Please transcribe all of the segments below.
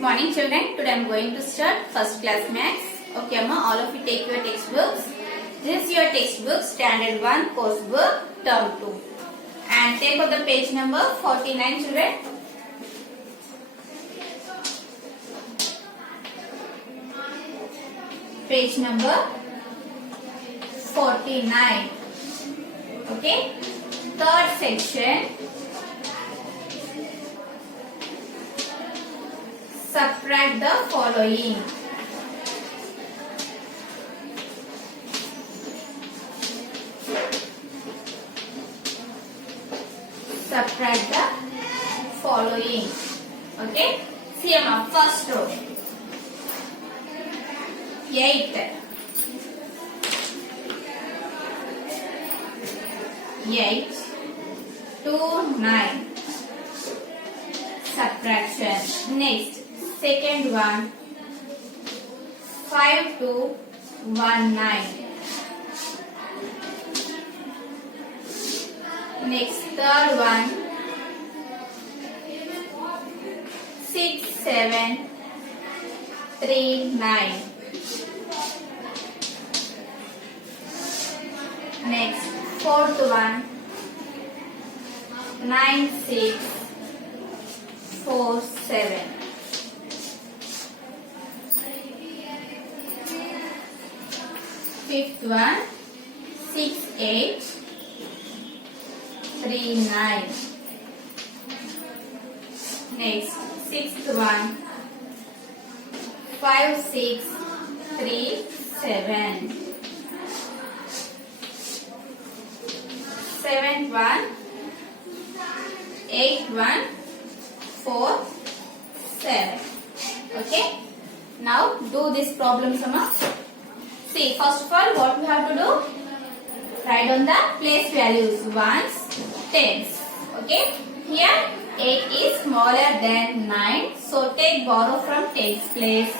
Good morning children. Today I am going to start first class maths. Okay Amma, all of you take your textbooks. This is your textbook standard 1 course book term 2. And take out the page number 49 children. Page number 49. Okay. Third section. Subtract the following. Subtract the following. Okay. See Amma, first row. 8. 8. 2, 9. Subtraction. Next. Second one, 5 2 1 9. Next third one, 6 7 3 9. Next fourth one, 9 6 4 7. Fifth one, 6 8 3 9. Next, sixth one, 5 6 3 7. Seventh one, 8 1 4 7. Okay. Now do this problem Sama. See, first of all, what we have to do? Write down the place values, ones, tens. Okay. Here, 8 is smaller than 9. So, take borrow from tens place.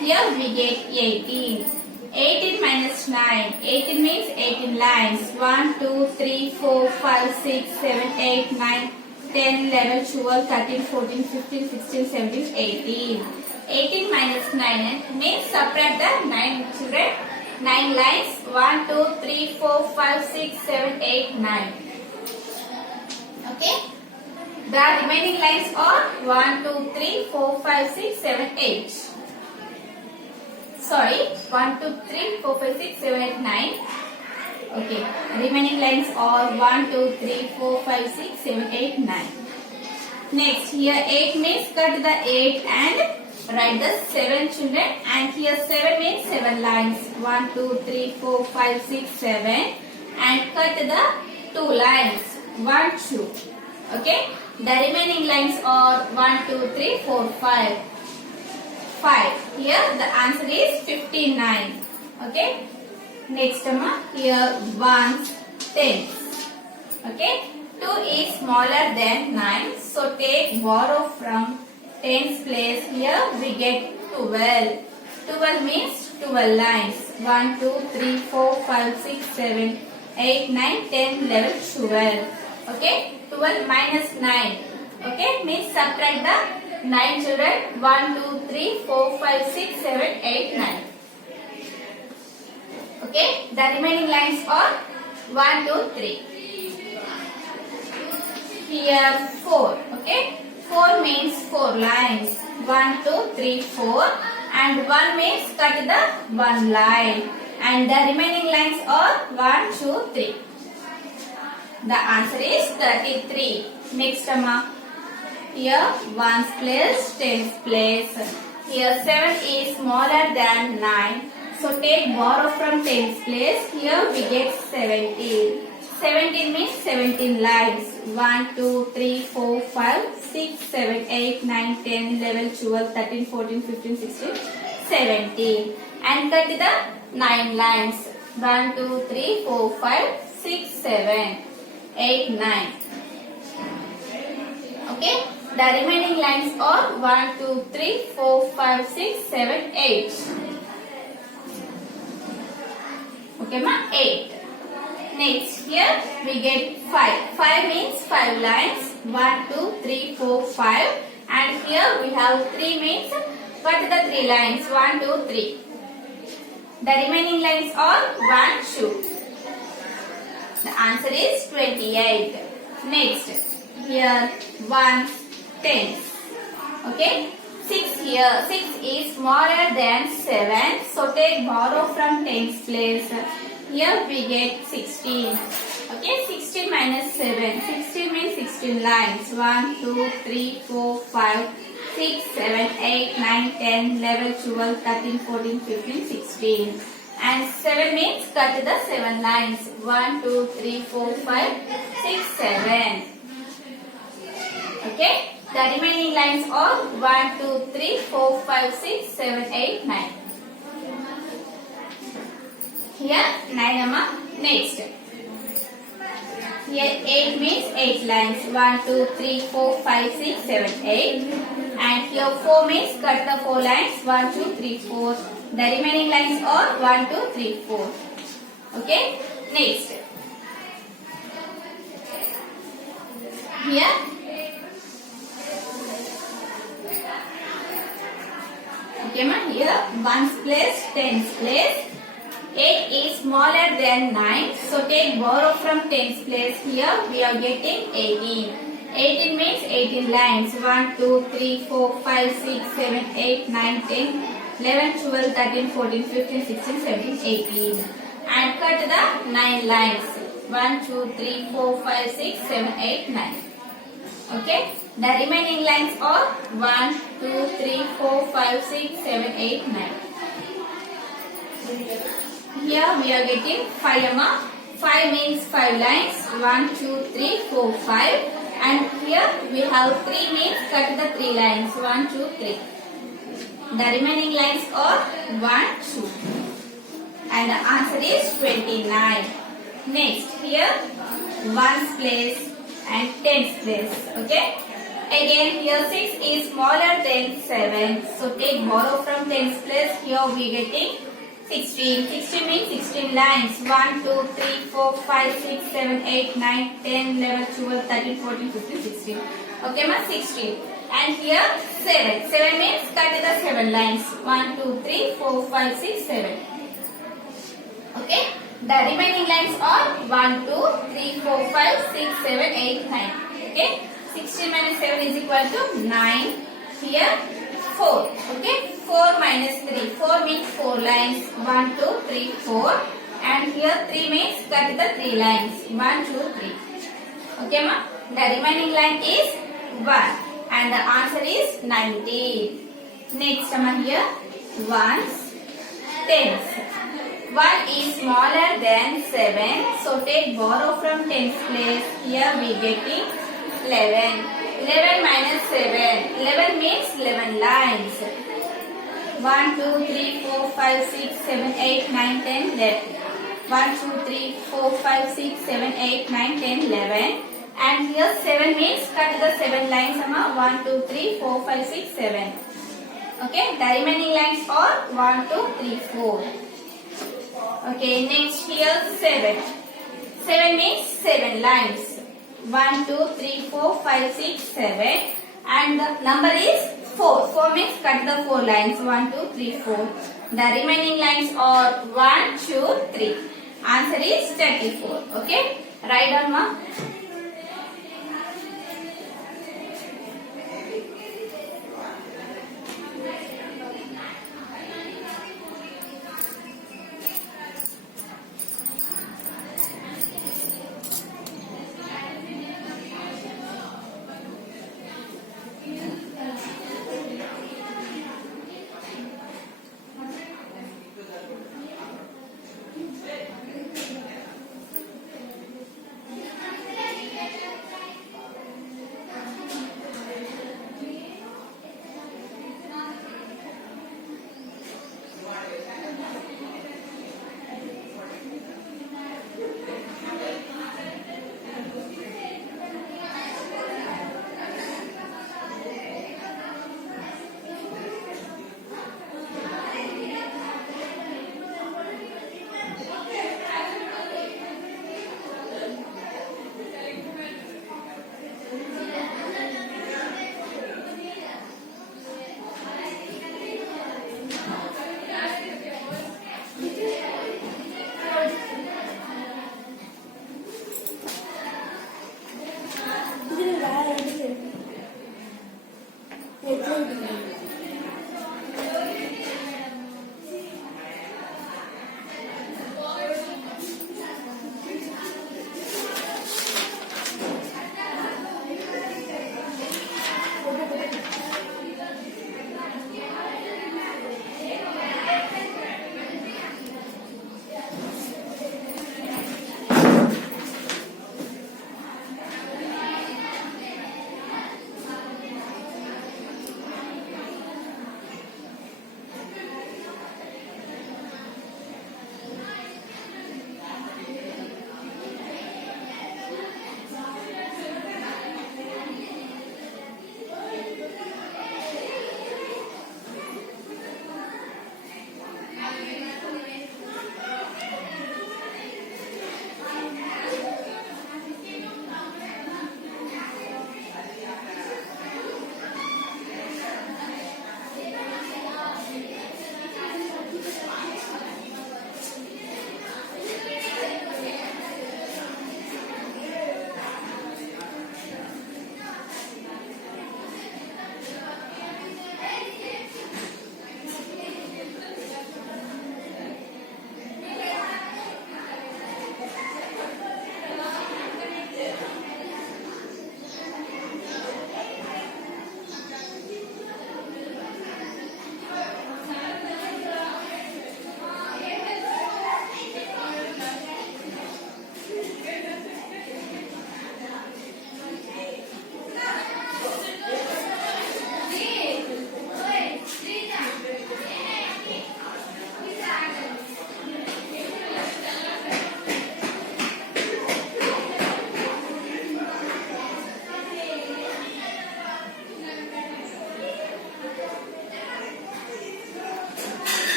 Here, we get 18. 18 minus 9. 18 means 18 lines. 1, 2, 3, 4, 5, 6, 7, 8, 9, 10, 11, 12, 13, 14, 15, 16, 17, 18. 18 minus 9 means subtract the 9 children. 9 lines. 1, 2, 3, 4, 5, 6, 7, 8, 9. Okay. The remaining lines are 1, 2, 3, 4, 5, 6, 7, 8. Sorry. 1, 2, 3, 4, 5, 6, 7, 8, 9. Okay. Remaining lines are 1, 2, 3, 4, 5, 6, 7, 8, 9. Next. Here 8 means cut the 8 and write the 7 children, and here 7 means 7 lines. 1, 2, 3, 4, 5, 6, 7, and cut the 2 lines. 1, 2. Okay. The remaining lines are 1, 2, 3, 4, 5. 5. Here the answer is 59. Okay. Next here ones, tens. Okay. 2 is smaller than 9. So take borrow from tens place. Here we get 12. 12 means 12 lines. 1, 2, 3, 4, 5, 6, 7, 8, 9, 10, 11, 12. Okay. 12 minus 9. Okay. Means subtract the 9 children. 1, 2, 3, 4, 5, 6, 7, 8, 9. Okay. The remaining lines are 1, 2, 3. Here 4. Okay. 4 means 4 lines. 1, 2, 3, 4. And 1 means cut the 1 line. And the remaining lines are 1, 2, 3. The answer is 33. Next here ones place, tens place. Here 7 is smaller than 9. So take borrow from tens place. Here we get 17. 17 means 17 lines. 1, 2, 3, 4, 5, 6, 7, 8, 9, 10, 11, 12, 13, 14, 15, 16, 17. And cut the 9 lines. 1, 2, 3, 4, 5, 6, 7, 8, 9. Okay. The remaining lines are 1, 2, 3, 4, 5, 6, 7, 8. Okay, ma? 8. Next, here we get 5. 5 means 5 lines. 1, 2, 3, 4, 5. And here we have 3 means cut the 3 lines 1, 2, 3. The remaining lines are 1 shoe. The answer is 28. Next, here 1 tens. Okay, 6 here. 6 is smaller than 7. So take borrow from tens place. Here we get 16. Okay, 16 minus 7. 16 means 16 lines. 1, 2, 3, 4, 5, 6, 7, 8, 9, 10, 11, 12, 13, 14, 15, 16. And 7 means cut the 7 lines. 1, 2, 3, 4, 5, 6, 7. Okay. The remaining lines are 1, 2, 3, 4, 5, 6, 7, 8, 9. Here 9 amma. Next. Here 8 means 8 lines. 1, 2, 3, 4, 5, 6, 7, 8. And here 4 means cut the 4 lines. 1, 2, 3, 4. The remaining lines are 1, 2, 3, 4. Okay. Next. Here. Okay, ma. Here 1's place, 10's place. 8 is smaller than 9. So take borrow from 10's place. Here we are getting 18. 18 means 18 lines. 1, 2, 3, 4, 5, 6, 7, 8, 9, 10, 11, 12, 13, 14, 15, 16, 17, 18. And cut the 9 lines. 1, 2, 3, 4, 5, 6, 7, 8, 9. Okay. The remaining lines are 1, 2, 3, 4, 5, 6, 7, 8, 9. Here we are getting 5 amma. 5 means 5 lines. 1, 2, 3, 4, 5. And here we have 3 means cut the 3 lines. 1, 2, 3. The remaining lines are 1, 2. And the answer is 29. Next, here 1's place and 10's place. Okay. Again, here 6 is smaller than 7. So take borrow from 10's place. Here we getting 16. 16 means 16 lines. 1, 2, 3, 4, 5, 6, 7, 8, 9, 10, 11, 12, 13, 14, 15, 16. Okay, ma, 16. And here 7. 7 means cut the 7 lines. 1, 2, 3, 4, 5, 6, 7. Okay. The remaining lines are 1, 2, 3, 4, 5, 6, 7, 8, 9. Okay. 16 minus 7 is equal to 9. Here 4. Okay. 4 minus 3. 4 means 4 lines. 1, 2, 3, 4. And here 3 means cut the 3 lines. 1, 2, 3. Okay, ma? The remaining line is 1. And the answer is 19. Next, ma, here 1's, 10's. 1 is smaller than 7. So take borrow from 10's place. Here we getting 11. 11 minus 7. 11 means 11 lines. 1, 2, 3, 4, 5, 6, 7, 8, 9, 10, 11. 1, 2, 3, 4, 5, 6, 7, 8, 9, 10, 11. And here 7 means cut the 7 lines. 1, 2, 3, 4, 5, 6, 7. Okay. The remaining lines are 1, 2, 3, 4. Okay. Next here 7. 7 means 7 lines. 1, 2, 3, 4, 5, 6, 7. And the number is 4. 4 means cut the 4 lines. 1, 2, 3, 4. The remaining lines are 1, 2, 3. Answer is 34. Okay. Write down, ma.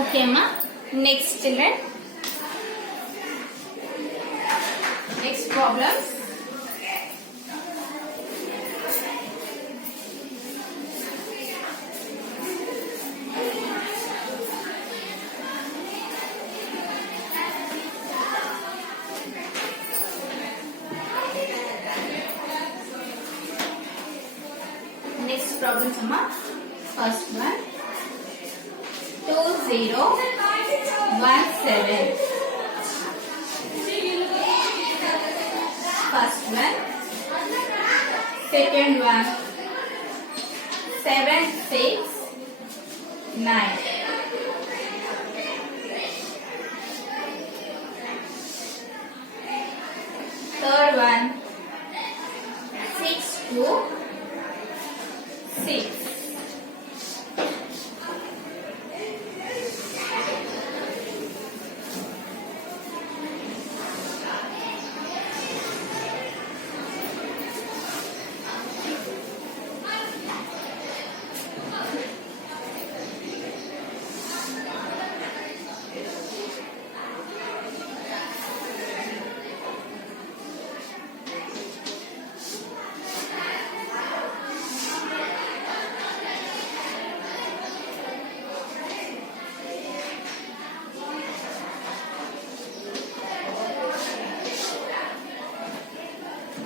Okay, ma. Next, children. Next problem. Next problem, Amma. First one. 2017. First one. Second one. 769. Third one. 626.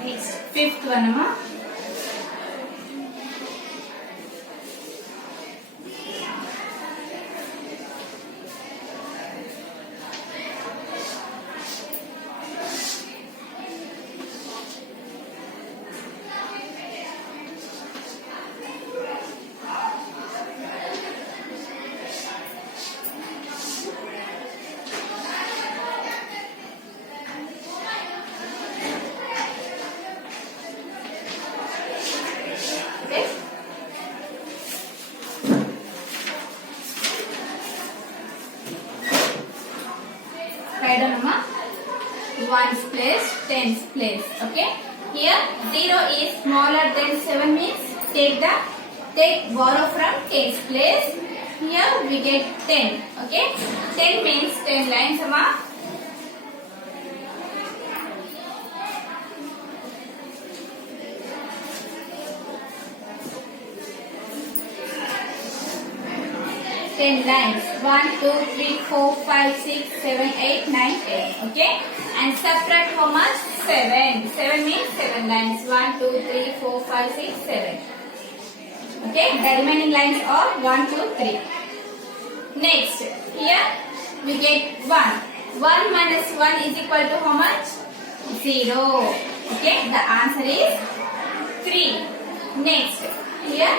Next, fifth one, Amma. Okay. Write down, Amma. Ones place, tens place. Okay. Here 0 is smaller than 7 means take borrow from tens place. Here we get 10. Okay. 10 means 10 lines, Amma. Ten lines. 1, 2, 3, 4, 5, 6, 7, 8, 9, 10. Okay. And subtract how much? 7. 7 means 7 lines. 1, 2, 3, 4, 5, 6, 7. Okay. The remaining lines are 1, 2, 3. Next. Here we get 1. 1 minus 1 is equal to how much? 0. Okay. The answer is 3. Next. Here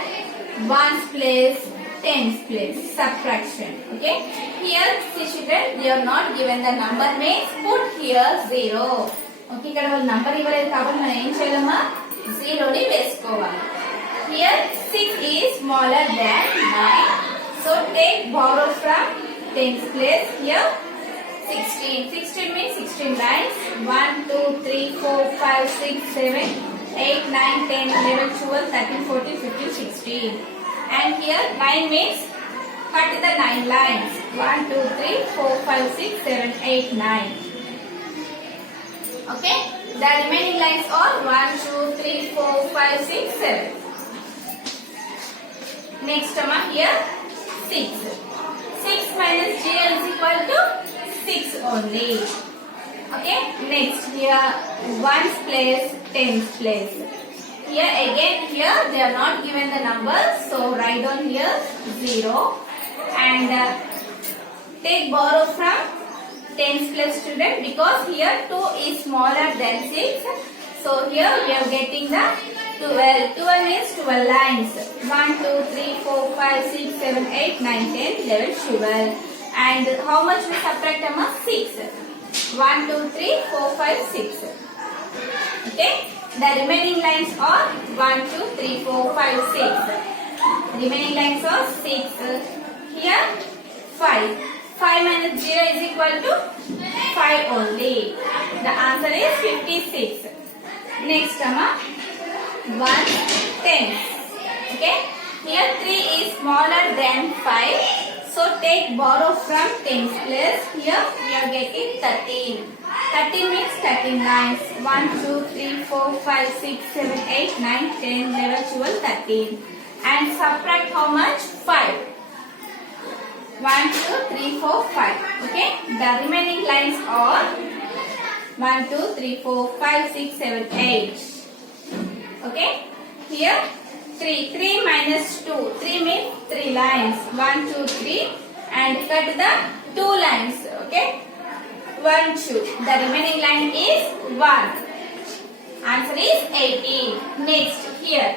ones place, tens place, subtraction. Okay. Here see children, they are not given the number means put here 0. Okay, ఇక్కడ వాళ్ళు number ఇవ్వలేదు కాబట్టి మనం ఏం చేయాలమ్మా 0 ని వేసుకోవాలి. Here 6 is smaller than 9. So take borrow from tens place. Here 16. 16 means 16 lines. 1, 2, 3, 4, 5, 6, 7, 8, 9, 10, 11, 12, 13, 14, 15, 16. And here 9 means cut the 9 lines. 1, 2, 3, 4, 5, 6, 7, 8, 9. Okay. The remaining lines are 1, 2, 3, 4, 5, 6, 7. Next here 6. 6 minus 0 is equal to 6 only. Okay. Next here ones place, tens place. Here again they are not given the numbers, so write down here 0 and take borrow from tens place student because here 2 is smaller than 6. So here we are getting the 12. 12 means 12 lines. 1, 2, 3, 4, 5, 6, 7, 8, 9, 10, 11, 12. And how much we subtract them? 6. 1, 2, 3, 4, 5, 6. Okay. The remaining lines are 1, 2, 3, 4, 5, 6. Remaining lines are 6. Here 5. 5 minus 0 is equal to 5 only. The answer is 56. Next, 1, 10. Okay. Here 3 is smaller than 5. So take borrow from tens place. Here we are getting 13. 13 means 13 lines. 1, 2, 3, 4, 5, 6, 7, 8, 9, 10, 11, 12, 13. And subtract how much? 5. 1, 2, 3, 4, 5. Okay. The remaining lines are 1, 2, 3, 4, 5, 6, 7, 8. Okay. Here 3. 3 minus 2. 3 means 3 lines. 1, 2, 3. And cut the 2 lines. Okay. 1, 2. The remaining line is 1. Answer is 18. Next here.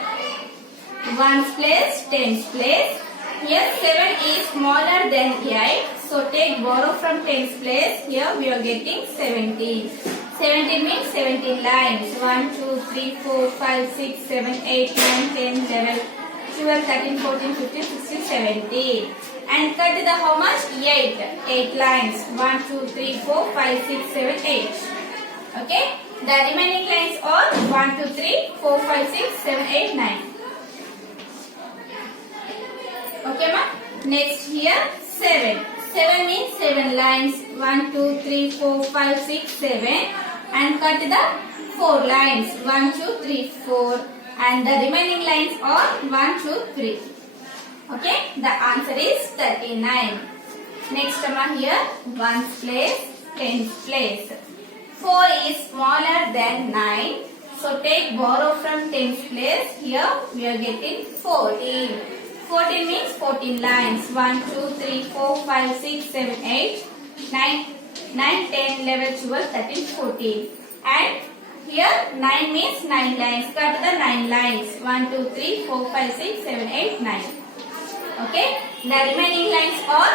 1's place, 10's place. Here 7 is smaller than 8. So take borrow from 10's place. Here we are getting 17. 17 means 17 lines. 1, 2, 3, 4, 5, 6, 7, 8, 9, 10, 11, 12, 13, 14, 15, 16, 17. And cut the how much? 8. 8 lines. 1, 2, 3, 4, 5, 6, 7, 8. Okay. The remaining lines are 1, 2, 3, 4, 5, 6, 7, 8, 9. Okay, ma? Next here 7. 7 means 7 lines. 1, 2, 3, 4, 5, 6, 7. And cut the 4 lines. 1, 2, 3, 4. And the remaining lines are 1, 2, 3. Okay, the answer is 39. Next one here, 1's place, 10's place. 4 is smaller than 9. So take borrow from 10's place. Here we are getting 14. 14 means 14 lines. 1, 2, 3, 4, 5, 6, 7, 8, 9, 10, 11, 12, 13, 14. And here 9 means 9 lines. Cut the 9 lines. 1, 2, 3, 4, 5, 6, 7, 8, 9. Okay. The remaining lines are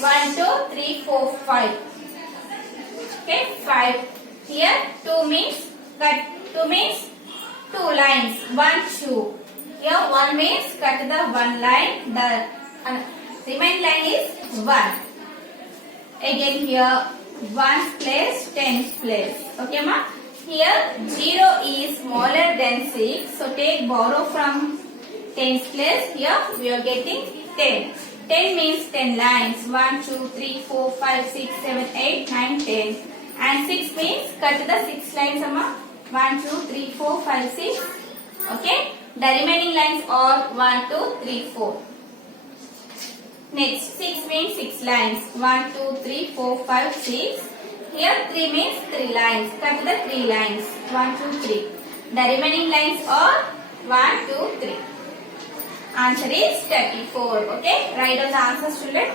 1, 2, 3, 4, 5. Okay. 5. Here 2 means cut. 2 means 2 lines. 1, 2. Here 1 means cut the 1 line. The remaining line is 1. Again here 1's place, 10's place. Okay, ma? Here 0 is smaller than 6. So take borrow from 10's place. Here we are getting 10. 10 means 10 lines. 1, 2, 3, 4, 5, 6, 7, 8, 9, 10. And 6 means cut the 6 lines, amma. 1, 2, 3, 4, 5, 6. Okay. The remaining lines are 1, 2, 3, 4. Next 6 means 6 lines. 1, 2, 3, 4, 5, 6. Here 3 means 3 lines. Cut the 3 lines. 1, 2, 3. The remaining lines are 1, 2, 3. Answer is 34. Okay. Write down the answer, student.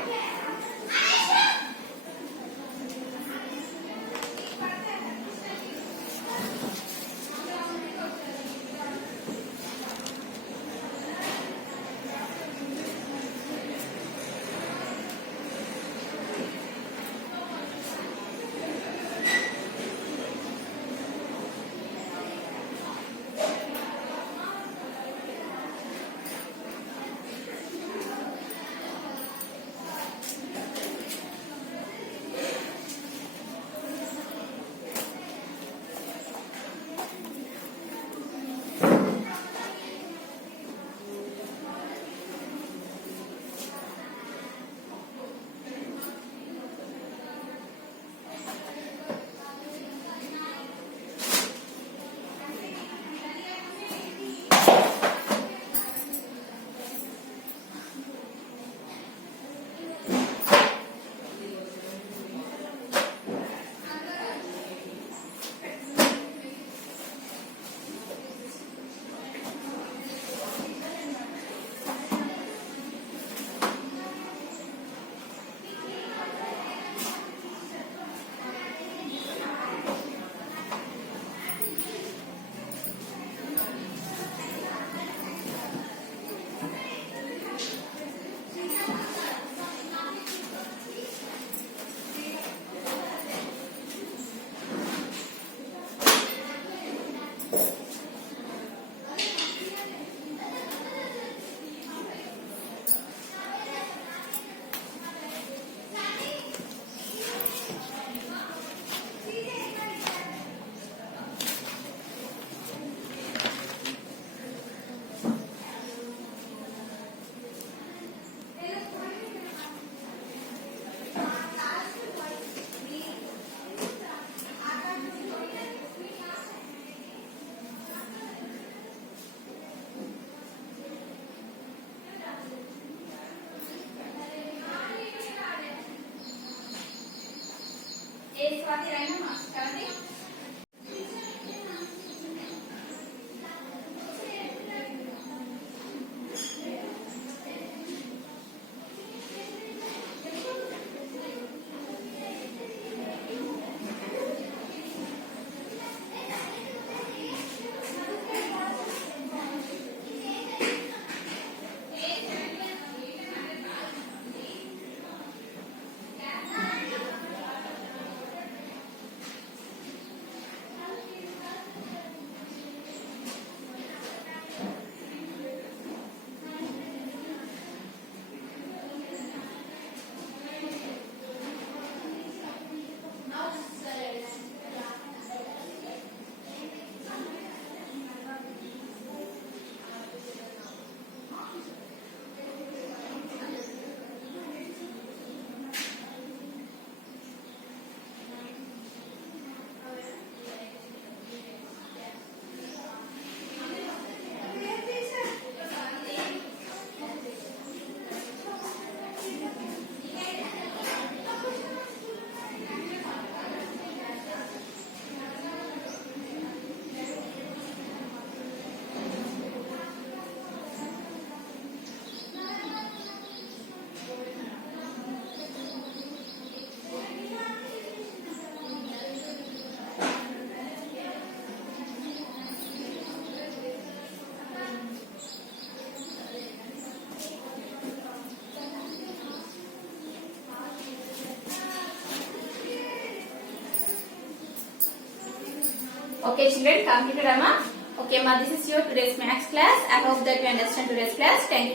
Okay, children, completed, Amma. Okay, ma, this is your today's maths class. I hope that you understand today's class. Thank you.